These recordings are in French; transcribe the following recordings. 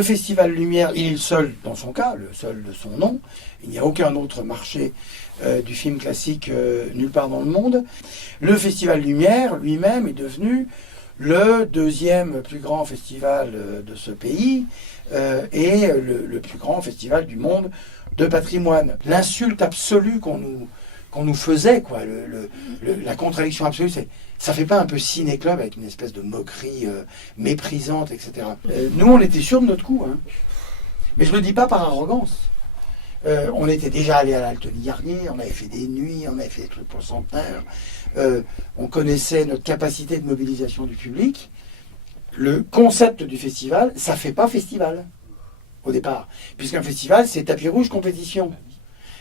Le Festival Lumière, il est le seul dans son cas, le seul de son nom. Il n'y a aucun autre marché du film classique nulle part dans le monde. Le Festival Lumière lui-même est devenu le deuxième plus grand festival de ce pays et le plus grand festival du monde de patrimoine. L'insulte absolue qu'on nous faisait, quoi, la contradiction absolue, c'est ça fait pas un peu ciné-club avec une espèce de moquerie méprisante, etc. Nous, on était sûrs de notre coup, hein. Mais je le dis pas par arrogance. On était déjà allé à l'Altony-Garnier, on avait fait des nuits, on avait fait des trucs pour le centenaire. On connaissait notre capacité de mobilisation du public. Le concept du festival, ça fait pas festival au départ, puisqu'un festival, c'est tapis rouge compétition.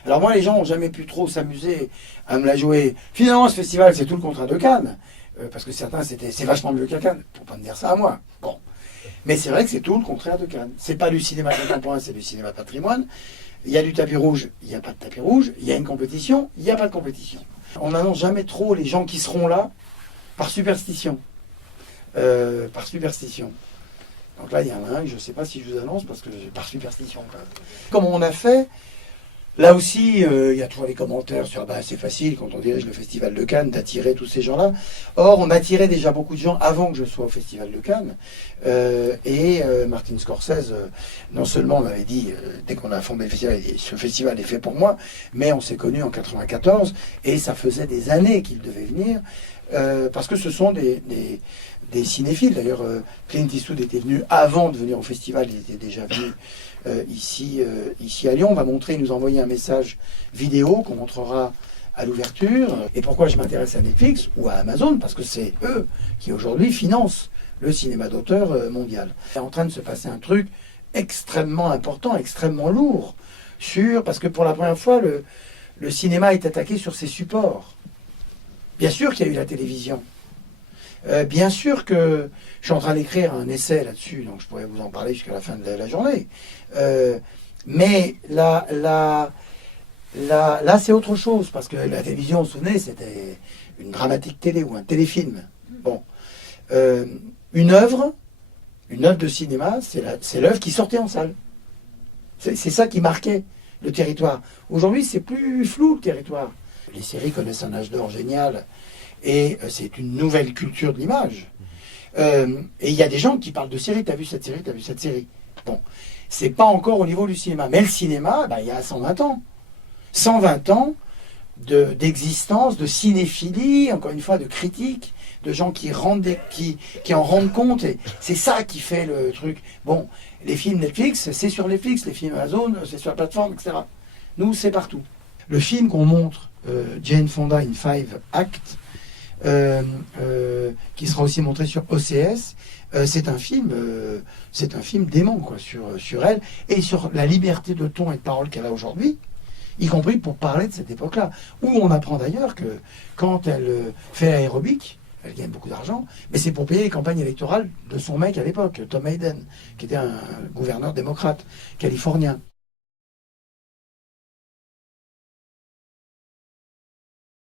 Alors moi, les gens n'ont jamais pu trop s'amuser à me la jouer. Finalement, ce festival, c'est tout le contraire de Cannes, parce que certains, c'est vachement mieux qu'à Cannes, pour pas me dire ça à moi. Bon, mais c'est vrai que c'est tout le contraire de Cannes. C'est pas du cinéma contemporain, c'est du cinéma patrimoine. Il y a du tapis rouge, il n'y a pas de tapis rouge. Il y a une compétition, il n'y a pas de compétition. On n'annonce jamais trop les gens qui seront là par superstition. Par superstition. Donc là, il y en a un, je ne sais pas si je vous annonce, parce que par superstition. Comme on a fait, là aussi, il y a toujours les commentaires sur c'est facile, quand on dirige le Festival de Cannes, d'attirer tous ces gens-là. Or, on attirait déjà beaucoup de gens avant que je sois au Festival de Cannes. Martin Scorsese, non seulement m'avait dit, dès qu'on a fondé le festival, il dit, ce festival est fait pour moi, mais on s'est connus en 94, et ça faisait des années qu'il devait venir, parce que ce sont des cinéphiles. D'ailleurs, Clint Eastwood était venu avant de venir au festival, il était déjà venu ici à Lyon. On va montrer, il nous a envoyé un message vidéo qu'on montrera à l'ouverture. Et pourquoi je m'intéresse à Netflix ou à Amazon? Parce que c'est eux qui aujourd'hui financent le cinéma d'auteur mondial. Il est en train de se passer un truc extrêmement important, extrêmement lourd, parce que pour la première fois, le cinéma est attaqué sur ses supports. Bien sûr qu'il y a eu la télévision. Bien sûr que je suis en train d'écrire un essai là-dessus, donc je pourrais vous en parler jusqu'à la fin de la journée. Mais là, c'est autre chose, parce que la télévision, vous vous souvenez, c'était une dramatique télé ou un téléfilm. Bon. Une œuvre de cinéma, c'est l'œuvre qui sortait en salle. C'est ça qui marquait le territoire. Aujourd'hui, c'est plus flou, le territoire. Les séries connaissent un âge d'or génial, et c'est une nouvelle culture de l'image. Et il y a des gens qui parlent de séries, t'as vu cette série, t'as vu cette série. Bon, c'est pas encore au niveau du cinéma. Mais le cinéma, il y a 120 ans. 120 ans d'existence, de cinéphilie, encore une fois, de critique, de gens qui en rendent compte. Et c'est ça qui fait le truc. Bon, les films Netflix, c'est sur Netflix, les films Amazon, c'est sur la plateforme, etc. Nous, c'est partout. Le film qu'on montre, Jane Fonda in 5 Acts, qui sera aussi montré sur OCS, c'est un film dément, quoi, sur elle et sur la liberté de ton et de parole qu'elle a aujourd'hui, y compris pour parler de cette époque-là, où on apprend d'ailleurs que quand elle fait l'aérobic, elle gagne beaucoup d'argent, mais c'est pour payer les campagnes électorales de son mec à l'époque, Tom Hayden, qui était un gouverneur démocrate californien.